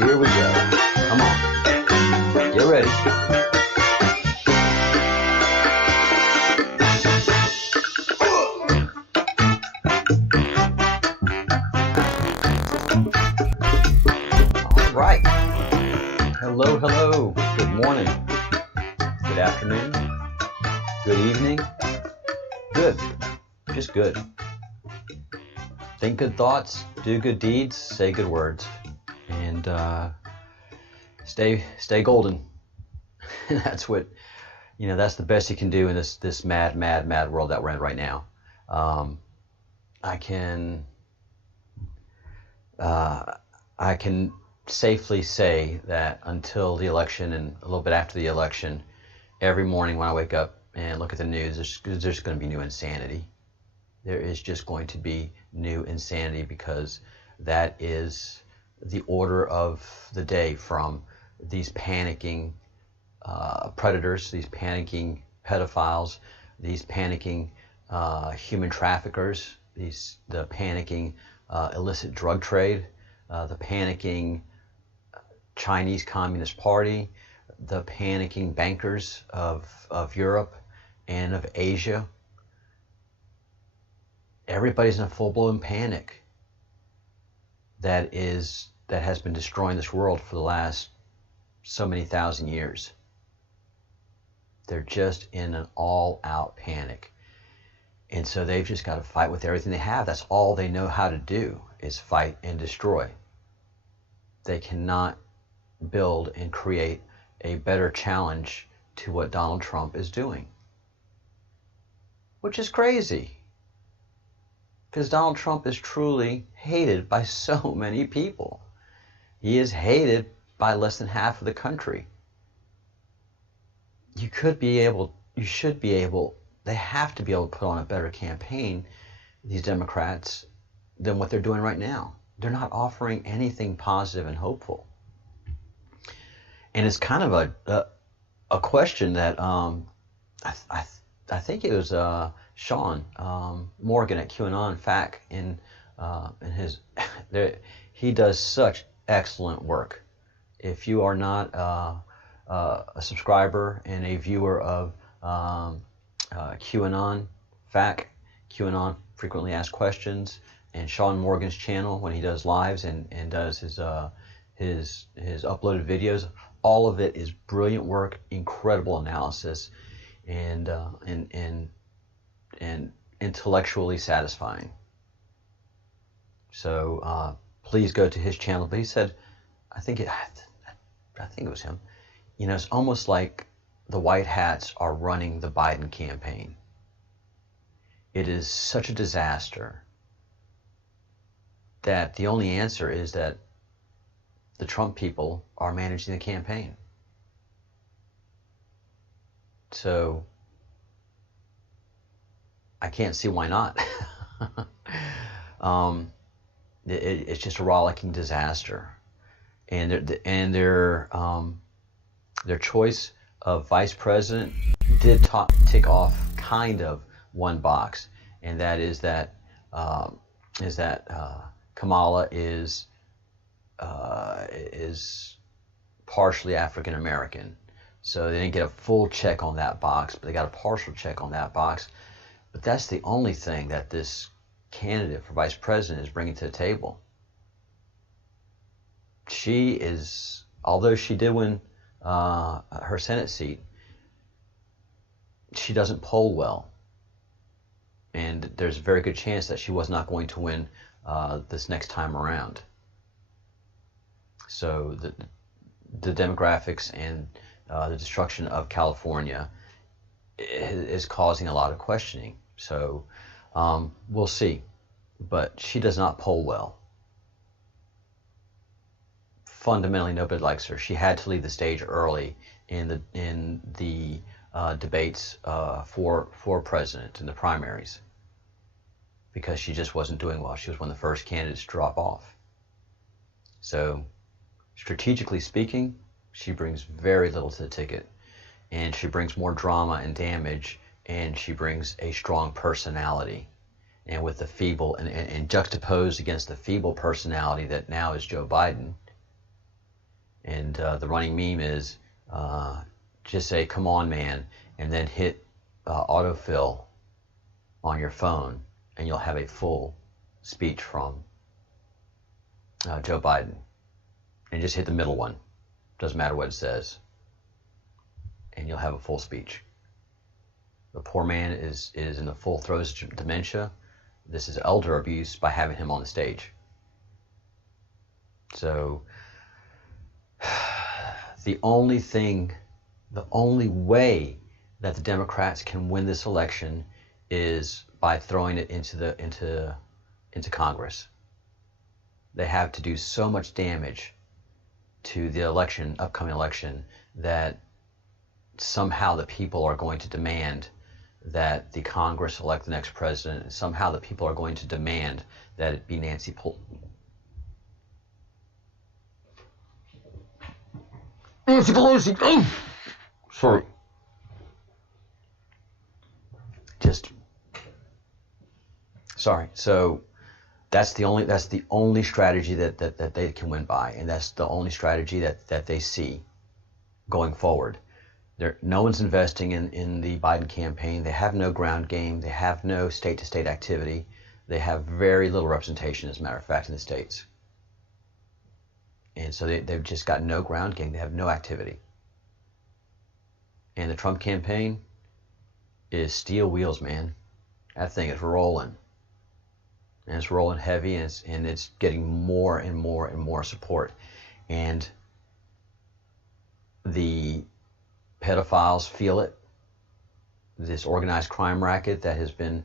Here we go. Come on. Get ready. All right. Hello, hello. Good morning. Good afternoon. Good evening. Good. Just good. Think good thoughts, do good deeds, say good words, and stay golden. That's what, that's the best you can do in this mad world that we're in right now. I can safely say that until the election and a little bit after the election, every morning when I wake up and look at the news, there's going to be new insanity. There is just going to be new insanity because that is the order of the day from these panicking predators, these panicking pedophiles, these panicking human traffickers, the panicking illicit drug trade, the panicking Chinese Communist Party, the panicking bankers of Europe and of Asia. Everybody's in a full-blown panic that has been destroying this world for the last so many thousand years. They're just in an all-out panic. And so they've just got to fight with everything they have. That's all they know how to do, is fight and destroy. They cannot build and create a better challenge to what Donald Trump is doing, which is crazy. Because Donald Trump is truly hated by so many people. He is hated by less than half of the country. They have to be able to put on a better campaign, these Democrats, than what they're doing right now. They're not offering anything positive and hopeful. And it's kind of a question that I think it was Sean Morgan at QAnon FAC in his he does such excellent work. If you are not a subscriber and a viewer of QAnon FAC, QAnon Frequently Asked Questions, and Sean Morgan's channel when he does lives and does his uploaded videos, all of it is brilliant work, incredible analysis, and intellectually satisfying. So please go to his channel. But he said, I think it was him. It's almost like the white hats are running the Biden campaign. It is such a disaster that the only answer is that the Trump people are managing the campaign. So I can't see why not. It's just a rollicking disaster, and their choice of vice president did tick off kind of one box, and that is that Kamala is partially African American. So they didn't get a full check on that box, but they got a partial check on that box. But that's the only thing that this candidate for vice president is bringing to the table. She is, although she did win her Senate seat, she doesn't poll well. And there's a very good chance that she was not going to win this next time around. So the demographics and the destruction of California is causing a lot of questioning. So we'll see. But she does not poll well. Fundamentally, nobody likes her. She had to leave the stage early in the debates for president in the primaries, because she just wasn't doing well. She was one of the first candidates to drop off. So strategically speaking, she brings very little to the ticket, and she brings more drama and damage, and she brings a strong personality. And with the feeble, and juxtaposed against the feeble personality that now is Joe Biden, And the running meme is just say, "Come on, man," and then hit autofill on your phone, and you'll have a full speech from Joe Biden. And just hit the middle one. Doesn't matter what it says. And you'll have a full speech. The poor man is in the full throes of dementia. This is elder abuse by having him on the stage. So the only way that the Democrats can win this election is by throwing it into Congress. They have to do so much damage to the upcoming election, that somehow the people are going to demand that the Congress elect the next president, and somehow the people are going to demand that it be Nancy Pelosi. Oh! Sorry. Sorry. So that's the only strategy that they can win by, and that's the only strategy that they see going forward. No one's investing in the Biden campaign. They have no ground game. They have no state-to-state activity. They have very little representation, as a matter of fact, in the states. And so they've just got no ground game. They have no activity. And the Trump campaign is steel wheels, man. That thing is rolling. And it's rolling heavy, and it's getting more and more and more support. And the pedophiles feel it. This organized crime racket that has been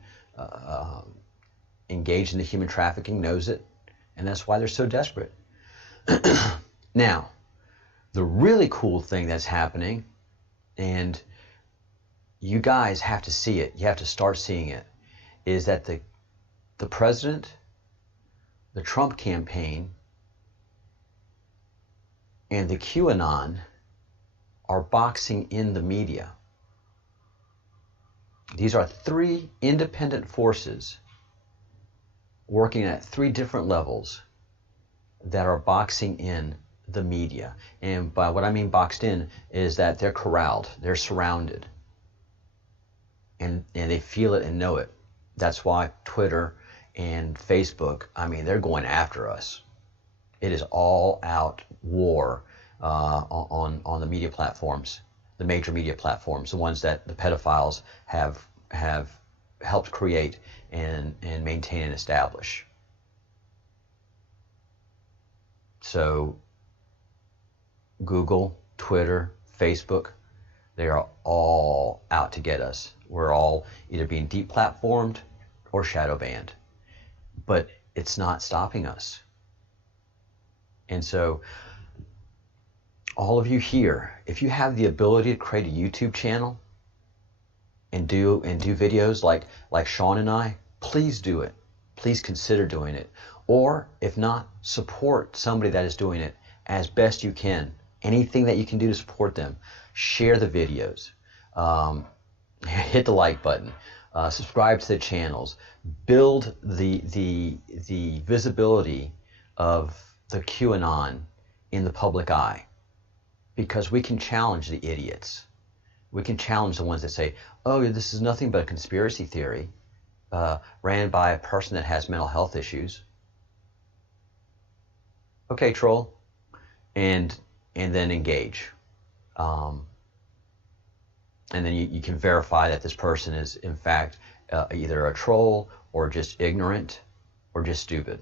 engaged in the human trafficking knows it, and that's why they're so desperate. Now, the really cool thing that's happening, and you guys have to see it, you have to start seeing it, is that the president, the Trump campaign, and the QAnon are boxing in the media. These are three independent forces working at three different levels that are boxing in the media. And by what I mean boxed in is that they're corralled, they're surrounded, and they feel it and know it. That's why Twitter and Facebook, I mean, they're going after us. It is all out war on the media platforms, the major media platforms, the ones that the pedophiles have helped create and maintain and establish. So Google, Twitter, Facebook, they are all out to get us. We're all either being deplatformed or shadow banned. But it's not stopping us. And so all of you here, if you have the ability to create a YouTube channel and do videos like Sean and I, please do it. Please consider doing it. Or if not, support somebody that is doing it as best you can. Anything that you can do to support them. Share the videos. Hit the like button. Subscribe to the channels. Build the visibility of the QAnon in the public eye. Because we can challenge the idiots. We can challenge the ones that say, oh, this is nothing but a conspiracy theory ran by a person that has mental health issues. Okay, troll. And then engage. And then you can verify that this person is, in fact, either a troll or just ignorant or just stupid.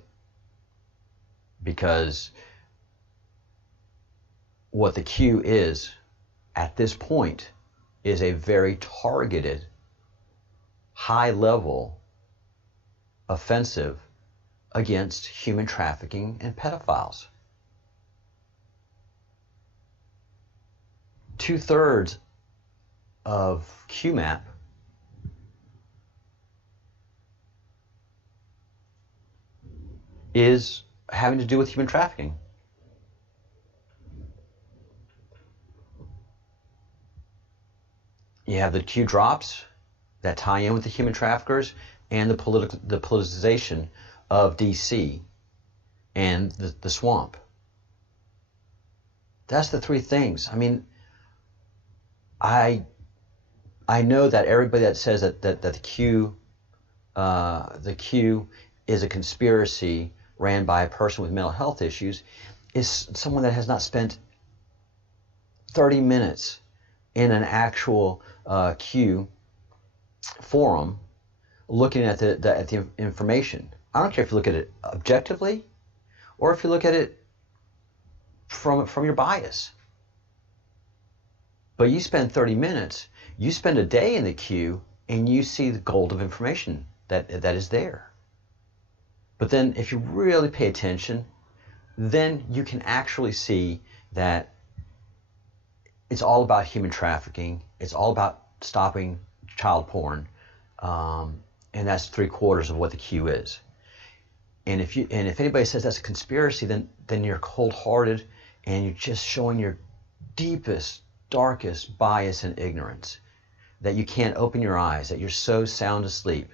Because what the Q is at this point is a very targeted, high-level offensive against human trafficking and pedophiles. 2/3 of QMAP is having to do with human trafficking. You have the Q drops that tie in with the human traffickers and the politicization of DC and the swamp. That's the three things. I mean, I know that everybody that says that the Q is a conspiracy ran by a person with mental health issues is someone that has not spent 30 minutes in an actual Q forum looking at the information. I don't care if you look at it objectively or if you look at it from your bias. But you spend 30 minutes, you spend a day in the Q, and you see the gold of information that is there. But then if you really pay attention, then you can actually see that it's all about human trafficking. It's all about stopping child porn. And that's 3/4 of what the Q is. And if anybody says that's a conspiracy, then you're cold-hearted and you're just showing your deepest, darkest bias and ignorance. That you can't open your eyes, that you're so sound asleep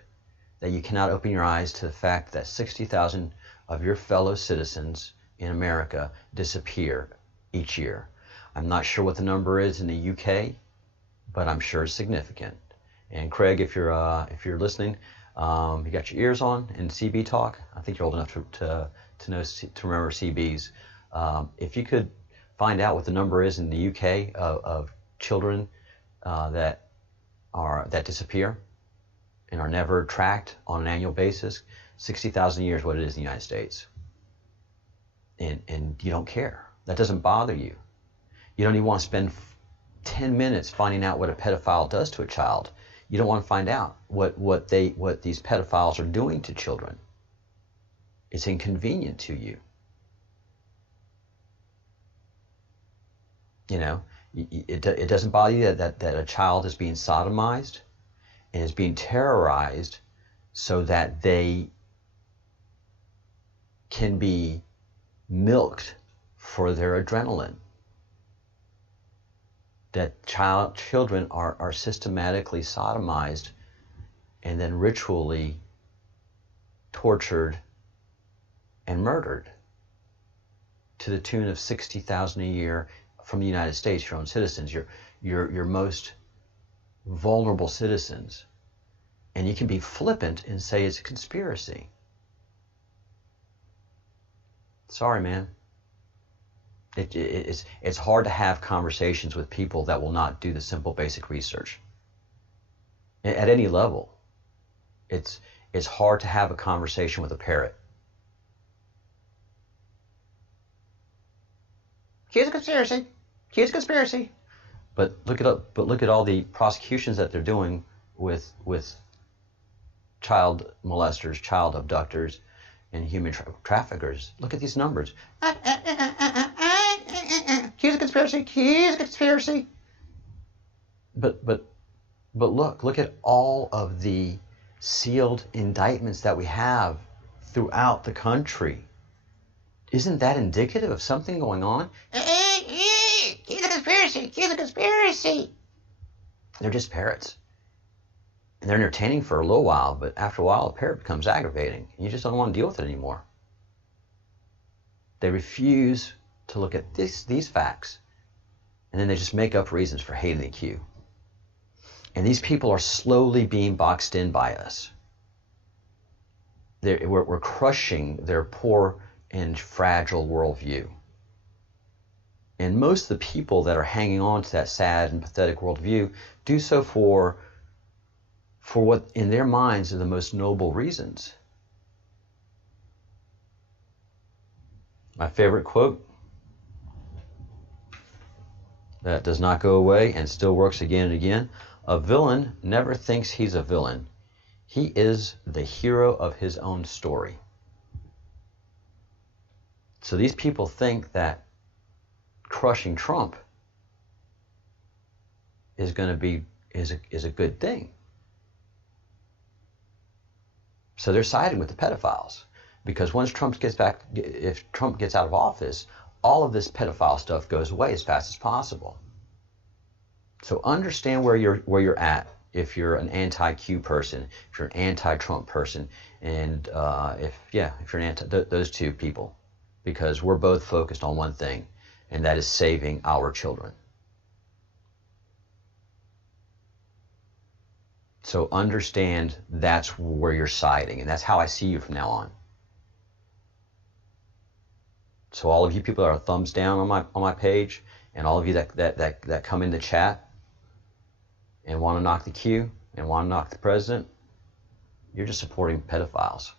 that you cannot open your eyes to the fact that 60,000 of your fellow citizens in America disappear each year. I'm not sure what the number is in the UK, but I'm sure it's significant. And Craig, if you're listening, you got your ears on in CB talk. I think you're old enough to remember CBs. If you could find out what the number is in the UK of children that disappear and are never tracked on an annual basis, 60,000 a year is what it is in the United States. And you don't care. That doesn't bother you. You don't even want to spend 10 minutes finding out what a pedophile does to a child. You don't want to find out what these pedophiles are doing to children. It's inconvenient to you. You know, it doesn't bother you that a child is being sodomized and is being terrorized so that they can be milked for their adrenaline. That children are systematically sodomized and then ritually tortured and murdered to the tune of 60,000 a year from the United States, your own citizens, your most vulnerable citizens. And you can be flippant and say it's a conspiracy. Sorry, man. It's hard to have conversations with people that will not do the simple basic research. At any level, it's hard to have a conversation with a parrot. Here's a conspiracy. Here's a conspiracy. But look at all the prosecutions that they're doing with child molesters, child abductors, and human traffickers. Look at these numbers. Here's a conspiracy. Here's a conspiracy. But look at all of the sealed indictments that we have throughout the country. Isn't that indicative of something going on? Here's a conspiracy. Here's a conspiracy. They're just parrots. And they're entertaining for a little while, but after a while, a parrot becomes aggravating. And you just don't want to deal with it anymore. They refuse to look at these facts. And then they just make up reasons for hating the Q. And these people are slowly being boxed in by us. We're crushing their poor and fragile worldview. And most of the people that are hanging on to that sad and pathetic worldview do so for what in their minds are the most noble reasons. My favorite quote that does not go away and still works again and again: a villain never thinks he's a villain. He is the hero of his own story. So these people think that crushing Trump is going to be is a good thing. So they're siding with the pedophiles, because once if Trump gets out of office, all of this pedophile stuff goes away as fast as possible. So understand where you're at. If you're an anti-Q person, if you're an anti-Trump person, and if you're an those two people, because we're both focused on one thing, and that is saving our children. So understand that's where you're siding, and that's how I see you from now on. So all of you people that are thumbs down on my page, and all of you that come in the chat and want to knock the Q and want to knock the president, you're just supporting pedophiles.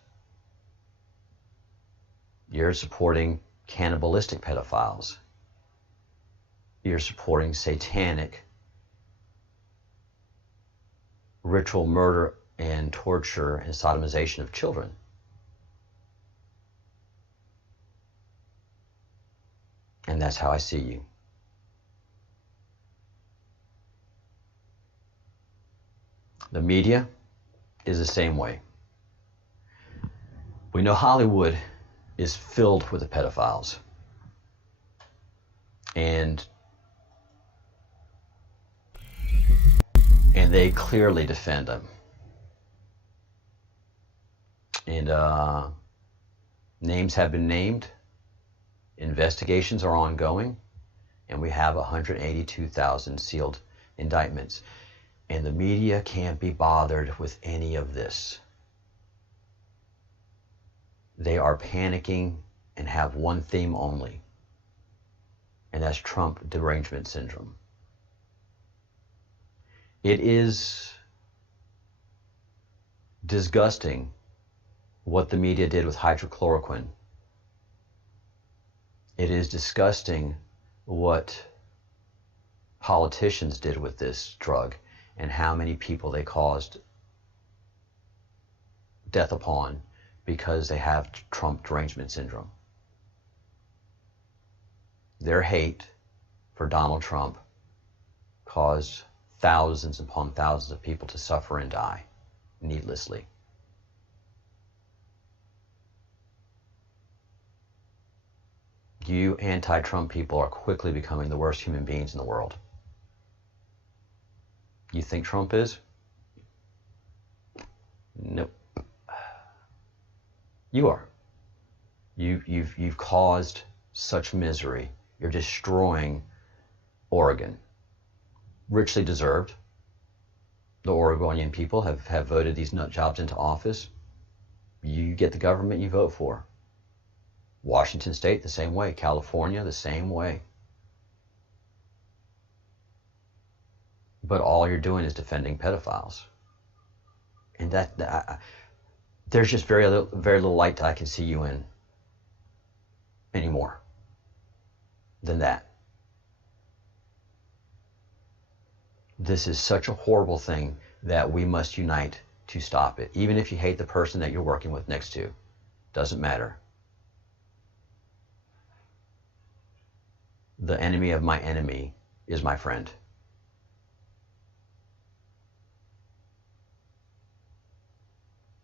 You're supporting cannibalistic pedophiles. You're supporting satanic ritual murder and torture and sodomization of children. And that's how I see you. The media is the same way. We know Hollywood is filled with the pedophiles. And they clearly defend them. And names have been named. Investigations are ongoing. And we have 182,000 sealed indictments. And the media can't be bothered with any of this. They are panicking and have one theme only. And that's Trump derangement syndrome. It is disgusting what the media did with hydrochloroquine. It is disgusting what politicians did with this drug and how many people they caused death upon because they have Trump derangement syndrome. Their hate for Donald Trump caused thousands upon thousands of people to suffer and die needlessly. You anti-Trump people are quickly becoming the worst human beings in the world. You think Trump is? Nope. You are. You've caused such misery. You're destroying Oregon. Richly deserved. The Oregonian people have voted these nut jobs into office. You get the government you vote for. Washington State, the same way. California, the same way. But all you're doing is defending pedophiles. And there's just very little light that I can see you in anymore than that. This is such a horrible thing that we must unite to stop it. Even if you hate the person that you're working with next to. Doesn't matter. The enemy of my enemy is my friend.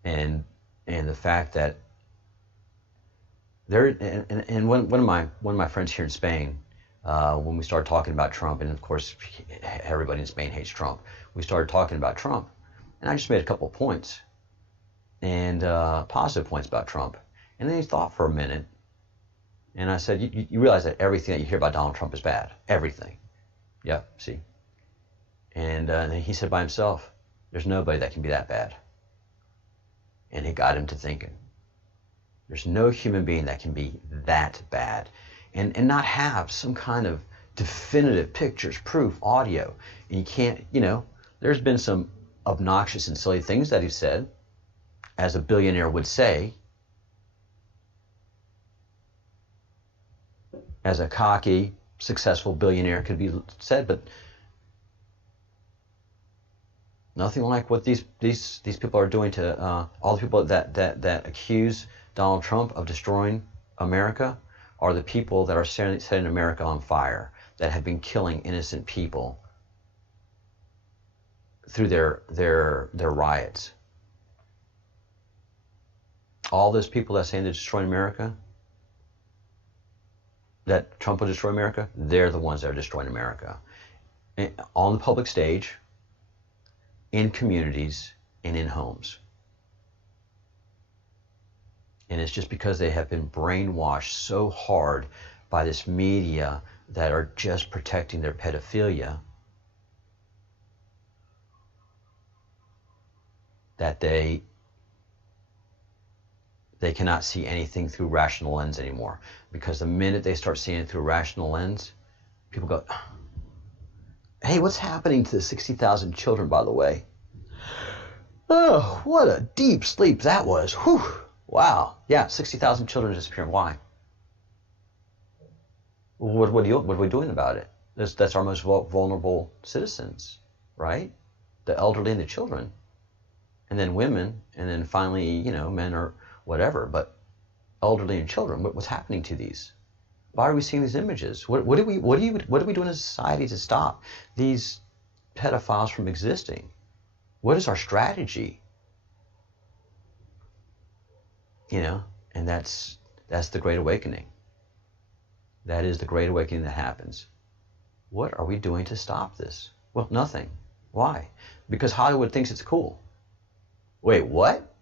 And the fact that there and one of my friends here in Spain, when we started talking about Trump, and of course everybody in Spain hates Trump, we started talking about Trump, and I just made a couple of points, and positive points about Trump, and then he thought for a minute, and I said, you realize that everything that you hear about Donald Trump is bad, everything. Yep, see. And then he said by himself, there's nobody that can be that bad. And it got him to thinking. There's no human being that can be that bad and not have some kind of definitive pictures, proof, audio. And you can't, there's been some obnoxious and silly things that he said, as a billionaire would say, as a cocky, successful billionaire could be said, but nothing like what these people are doing to all the people that accuse Donald Trump of destroying America are the people that are setting America on fire, that have been killing innocent people through their riots. All those people that are saying they're destroying America, that Trump will destroy America, they're the ones that are destroying America. And on the public stage, in communities, and in homes. And it's just because they have been brainwashed so hard by this media that are just protecting their pedophilia, that they cannot see anything through rational lens anymore. Because the minute they start seeing it through a rational lens, people go, hey, what's happening to the 60,000 children, by the way? Oh, what a deep sleep that was. Whew. Wow. Yeah, 60,000 children disappearing. Why? What are we doing about it? That's our most vulnerable citizens, right? The elderly and the children. And then women, and then finally, men or whatever. But elderly and children, what's happening to these? Why are we seeing these images? What are we doing as a society to stop these pedophiles from existing? What is our strategy? And that's the Great Awakening. That is the Great Awakening that happens. What are we doing to stop this? Well, nothing. Why? Because Hollywood thinks it's cool. Wait, what?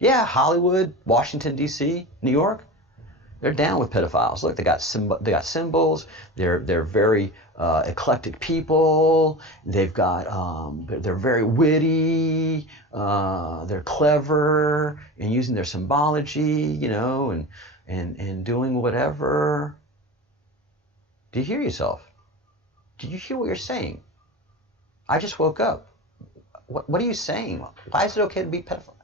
Yeah, Hollywood, Washington, D.C., New York, they're down with pedophiles. Look, they got symbols. They're very eclectic people. They've got they're very witty. They're clever in using their symbology, and doing whatever. Do you hear yourself? Do you hear what you're saying? I just woke up. What are you saying? Why is it okay to be pedophile? What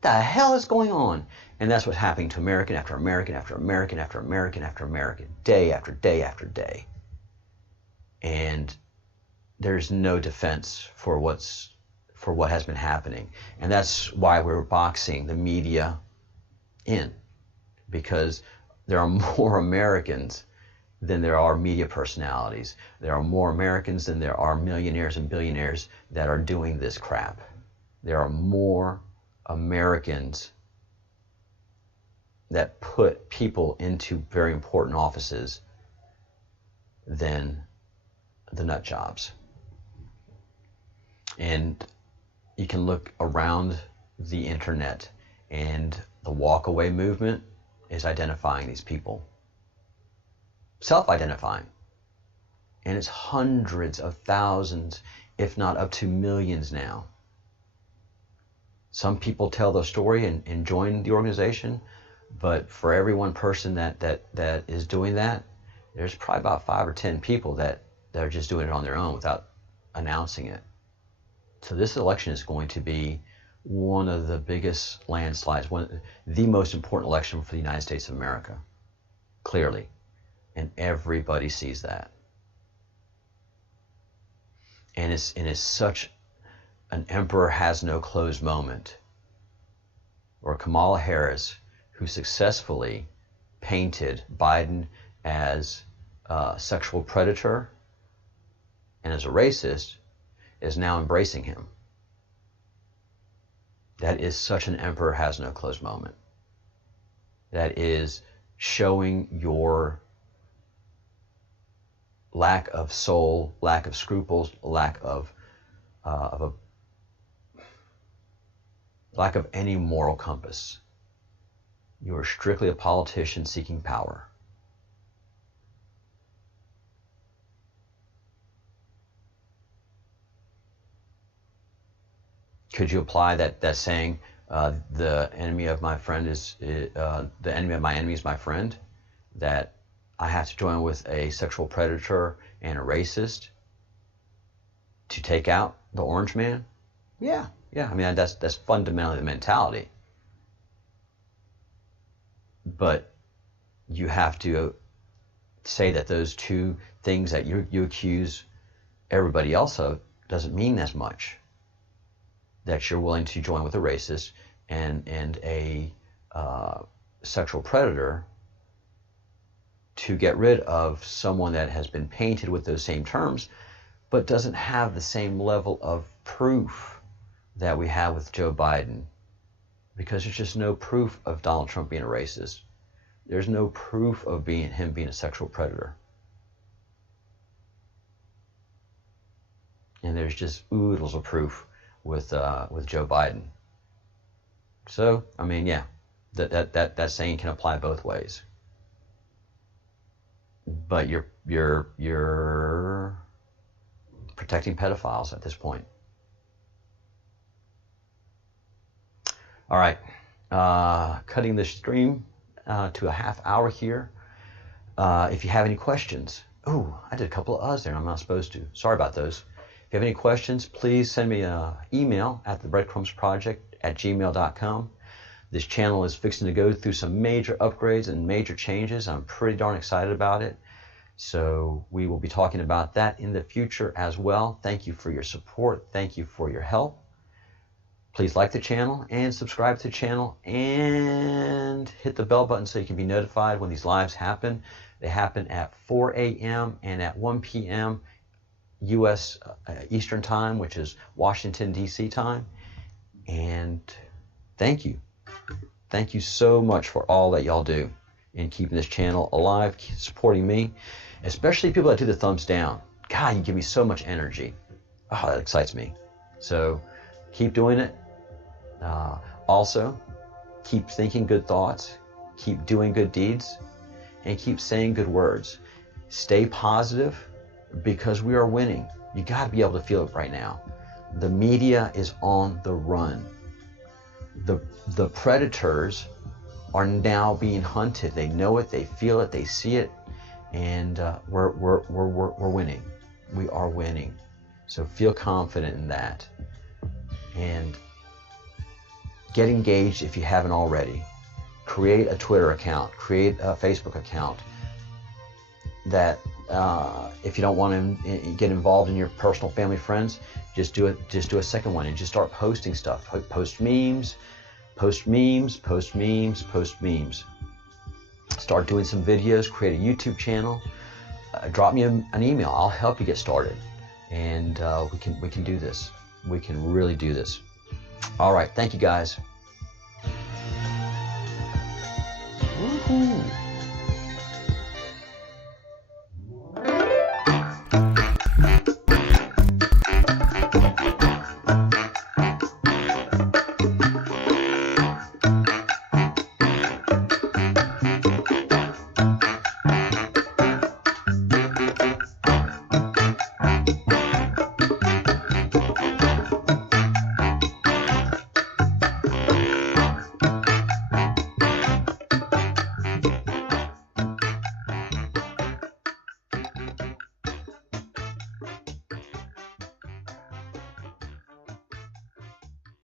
the hell is going on? And that's what's happening to American after American after American after American after American, day after day after day. And there's no defense for what has been happening. And that's why we're boxing the media in, because there are more Americans than there are media personalities. There are more Americans than there are millionaires and billionaires that are doing this crap. There are more Americans that put people into very important offices than the nut jobs. And you can look around the internet, and the walk-away movement is identifying these people. Self-identifying. And it's hundreds of thousands, if not up to millions now. Some people tell their story and join the organization, but for every one person that is doing that, there's probably about 5 or 10 people that are just doing it on their own without announcing it. So this election is going to be one of the biggest landslides, the most important election for the United States of America, clearly. And everybody sees that. And it's such an emperor has no clothes moment. Or Kamala Harris, who successfully painted Biden as a sexual predator and as a racist, is now embracing him. That is such an emperor has no clothes moment. That is showing your lack of soul, lack of scruples, lack of any moral compass. You are strictly a politician seeking power. Could you apply that saying, the enemy of my friend is the enemy of my enemy is my friend? That I have to join with a sexual predator and a racist to take out the orange man? Yeah. I mean, that's fundamentally the mentality. But you have to say that those two things that you accuse everybody else of doesn't mean as much. That you're willing to join with a racist and a sexual predator to get rid of someone that has been painted with those same terms, but doesn't have the same level of proof that we have with Joe Biden. Because there's just no proof of Donald Trump being a racist. There's no proof of him being a sexual predator. And there's just oodles of proof with Joe Biden. So, I mean, yeah, that saying can apply both ways. but you're protecting pedophiles at this point. All right, cutting the stream to a half hour here. If you have any questions, I did a couple of there and I'm not supposed to. Sorry about those. If you have any questions, please send me an email at thebreadcrumbsproject@gmail.com. This channel is fixing to go through some major upgrades and major changes. I'm pretty darn excited about it. So we will be talking about that in the future as well. Thank you for your support. Thank you for your help. Please like the channel and subscribe to the channel and hit the bell button so you can be notified when these lives happen. They happen at 4 a.m. and at 1 p.m. U.S. Eastern Time, which is Washington, D.C. time. And thank you. Thank you so much for all that y'all do in keeping this channel alive, supporting me, especially people that do the thumbs down. God, you give me so much energy. Oh, that excites me. So keep doing it. Also, keep thinking good thoughts, keep doing good deeds, and keep saying good words. Stay positive because we are winning. You got to be able to feel it right now. The media is on the run. The predators are now being hunted. They know it, they feel it, they see it, and we're winning. We are winning. So feel confident in that. And get engaged if you haven't already. Create a Twitter account, create a Facebook account. That if you don't want to get involved in your personal family friends, just do it. Just do a second one and just start posting stuff. Post memes, post memes, post memes, post memes. Start doing some videos. Create a YouTube channel. Drop me an email. I'll help you get started, and we can do this. We can really do this. All right, thank you guys. Woohoo!